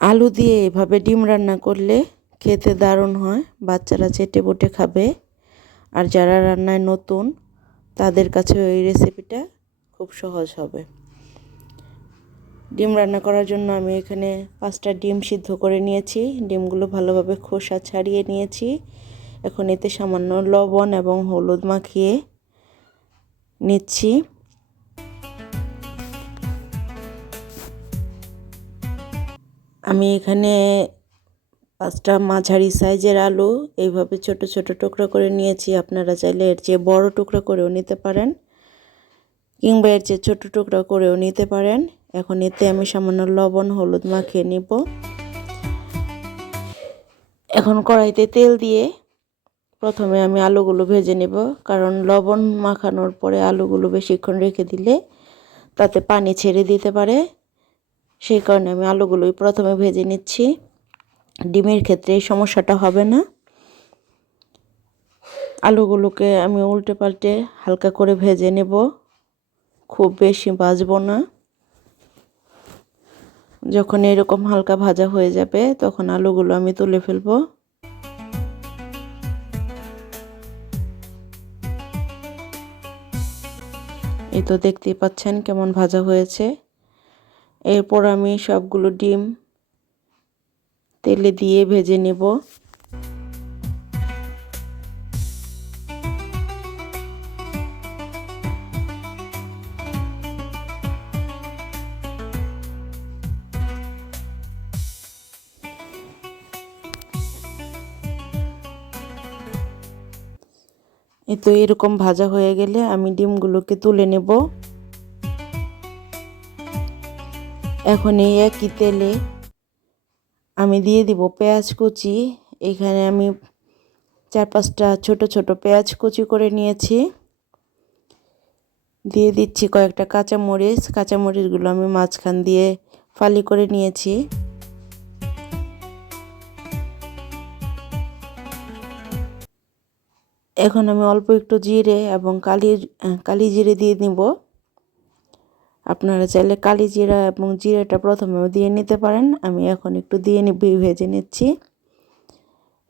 আলু দিয়ে এভাবে ডিম রান্না করলে খেতে দারুণ হয়, বাচ্চারা চেটে বটে খাবে। আর যারা রান্নায় নতুন, তাদের কাছে এই রেসিপিটা খুব সহজ হবে। ডিম রান্না করার জন্য আমি এখানে পাঁচটা ডিম সিদ্ধ করে নিয়েছি। ডিমগুলো ভালোভাবে খোসা ছাড়িয়ে নিয়েছি। এখন এতে সামান্য লবণ এবং হলুদ মাখিয়ে নিচ্ছি। আমি এখানে পাঁচটা মাঝারি সাইজের আলু এইভাবে ছোট ছোট টুকরো করে নিয়েছি। আপনারা চাইলে এর চেয়ে বড় টুকরো করেও নিতে পারেন কিংবা এর চেয়ে ছোটো টুকরো করেও নিতে পারেন। এখন এতে আমি সামান্য লবণ, হলুদ মাখিয়ে নিব। এখন কড়াইতে তেল দিয়ে প্রথমে আমি আলুগুলো ভেজে নেব, কারণ লবণ মাখানোর পরে আলুগুলো বেশিক্ষণ রেখে দিলে তাতে পানি ছেড়ে দিতে পারে। সেই কারণে আমি আলুগুলোই প্রথমে ভেজে নিচ্ছি। ডিমের ক্ষেত্রে এই সমস্যাটা হবে না। আলুগুলোকে আমি উল্টে পাল্টে হালকা করে ভেজে নেব। খুব বেশি ভাজবো না। যখন এরকম হালকা ভাজা হয়ে যাবে, তখন আলুগুলো আমি তুলে ফেলব। এই তো দেখতেই পাচ্ছেন কেমন ভাজা হয়েছে। এরপর আমি সবগুলো ডিম তেলে দিয়ে ভেজে নেব। তো এরকম ভাজা হয়ে গেলে আমি ডিমগুলোকে তুলে নেব। এখন এই একই তেলে আমি দিয়ে দিব পেঁয়াজ কুচি। এখানে আমি চার পাঁচটা ছোট ছোট পেঁয়াজ কুচি করে নিয়েছি। দিয়ে দিচ্ছি কয়েকটা কাঁচামরিচ। কাঁচামরিচগুলো আমি মাঝখান দিয়ে ফালি করে নিয়েছি। এখন আমি অল্প একটু জিরে এবং কালি কালি জিরে দিয়ে নিব। আপনারা চাইলে কালি জিরা এবং জিরাটা প্রথমেও দিয়ে নিতে পারেন। আমি এখন একটু দিয়ে ভেজে নিচ্ছি।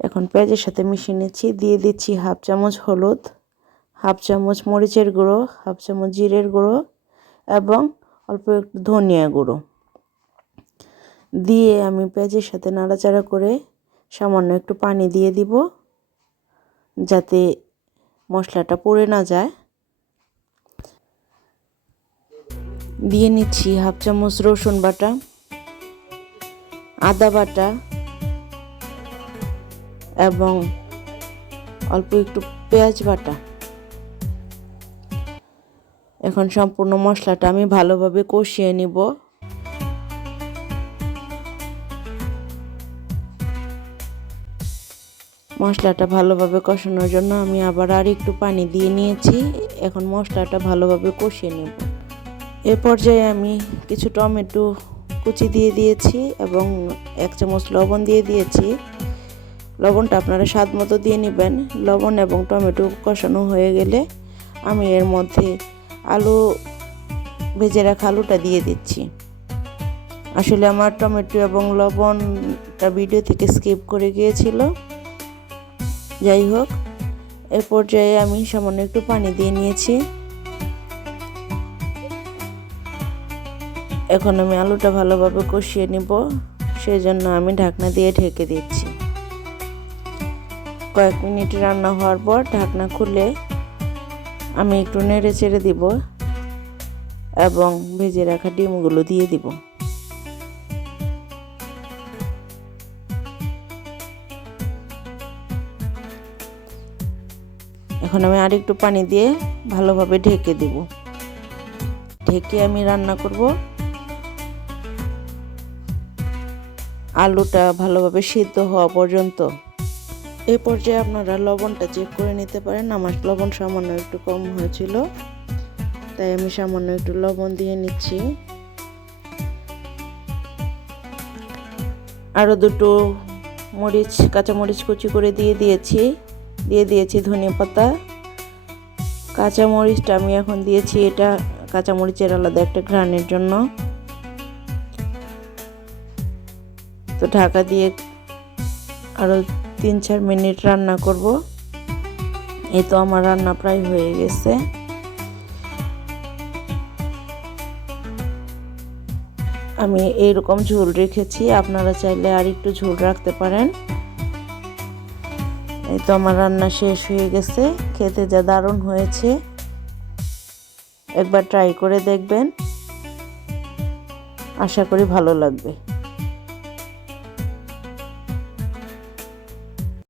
এখন পেঁয়াজের সাথে মিশিয়ে নিচ্ছি। দিয়ে দিচ্ছি হাফ চামচ হলুদ, হাফ চামচ মরিচের গুঁড়ো, হাফ চামচ জিরের গুঁড়ো এবং অল্প একটু ধনিয়া গুঁড়ো। দিয়ে আমি পেঁয়াজের সাথে নাড়াচাড়া করে সামান্য একটু পানি দিয়ে দিব, যাতে মশলাটা পড়ে না যায়। দিয়ে নিচ্ছি হাফ চামচ রসুন বাটা, আদা বাটা এবং অল্প একটু পেঁয়াজ বাটা। এখন সম্পূর্ণ মশলাটা আমি ভালোভাবে কষিয়ে নিব। মশলাটা ভালোভাবে কষানোর জন্য আমি আবার আর একটু পানি দিয়ে নিয়েছি। এখন মশলাটা ভালোভাবে কষিয়ে নেব। এ পর্যায়ে আমি কিছু টমেটো কুচি দিয়ে দিয়েছি এবং এক চামচ লবণ দিয়ে দিয়েছি। লবণটা আপনারা স্বাদ মতো দিয়ে নেবেন। লবণ এবং টমেটো কষানো হয়ে গেলে আমি এর মধ্যে আলু ভেজে রাখা আলুটা দিয়ে দিচ্ছি। আসলে আমার টমেটো এবং লবণটা ভিডিও থেকে স্কিপ করে গিয়েছিল। যাই হোক, এ পর্যায়ে আমি সামান্য একটু পানি দিয়ে নিয়েছি। এখন আমি আলুটা ভালোভাবে কষিয়ে নিব সেই জন্য আমি ঢাকনা দিয়ে ঢেকে দিচ্ছি। কয়েক মিনিট রান্না হওয়ার পর ঢাকনা খুলে আমি একটু নেড়ে চেড়ে দিব এবং ভেজে রাখা ডিমগুলো দিয়ে দিব। এখন আমি আরেকটু পানি দিয়ে ভালোভাবে ঢেকে দেব। ঢেকে আমি রান্না করব। আলুটা ভালোভাবে সিদ্ধ হওয়া পর্যন্ত। এই পর্যায়ে আপনারা লবণটা চেক করে নিতে পারেন। আমার লবণ সামান্য একটু কম হয়েছিল, তাই আমি সামান্য একটু লবণ দিয়ে নিচ্ছি। আরও দুটো মরিচ, কাঁচা মরিচ কুচি করে দিয়ে দিয়েছি। দিয়ে দিয়েছি ধনিয়া পাতা। কাঁচা মরিচটা আমি এখন দিয়েছি, এটা কাঁচামরিচের আলাদা একটা ঘ্রাণের জন্য। তো ঢাকা দিয়ে আরও তিন চার মিনিট রান্না করব। এই তো আমার রান্না প্রায় হয়ে গেছে। আমি এইরকম ঝোল রেখেছি, আপনারা চাইলে আর একটু ঝোল রাখতে পারেন। এই তো আমার রান্না শেষ হয়ে গেছে, খেতে যা দারুণ হয়েছে। একবার ট্রাই করে দেখবেন। আশা করি ভালো লাগবে।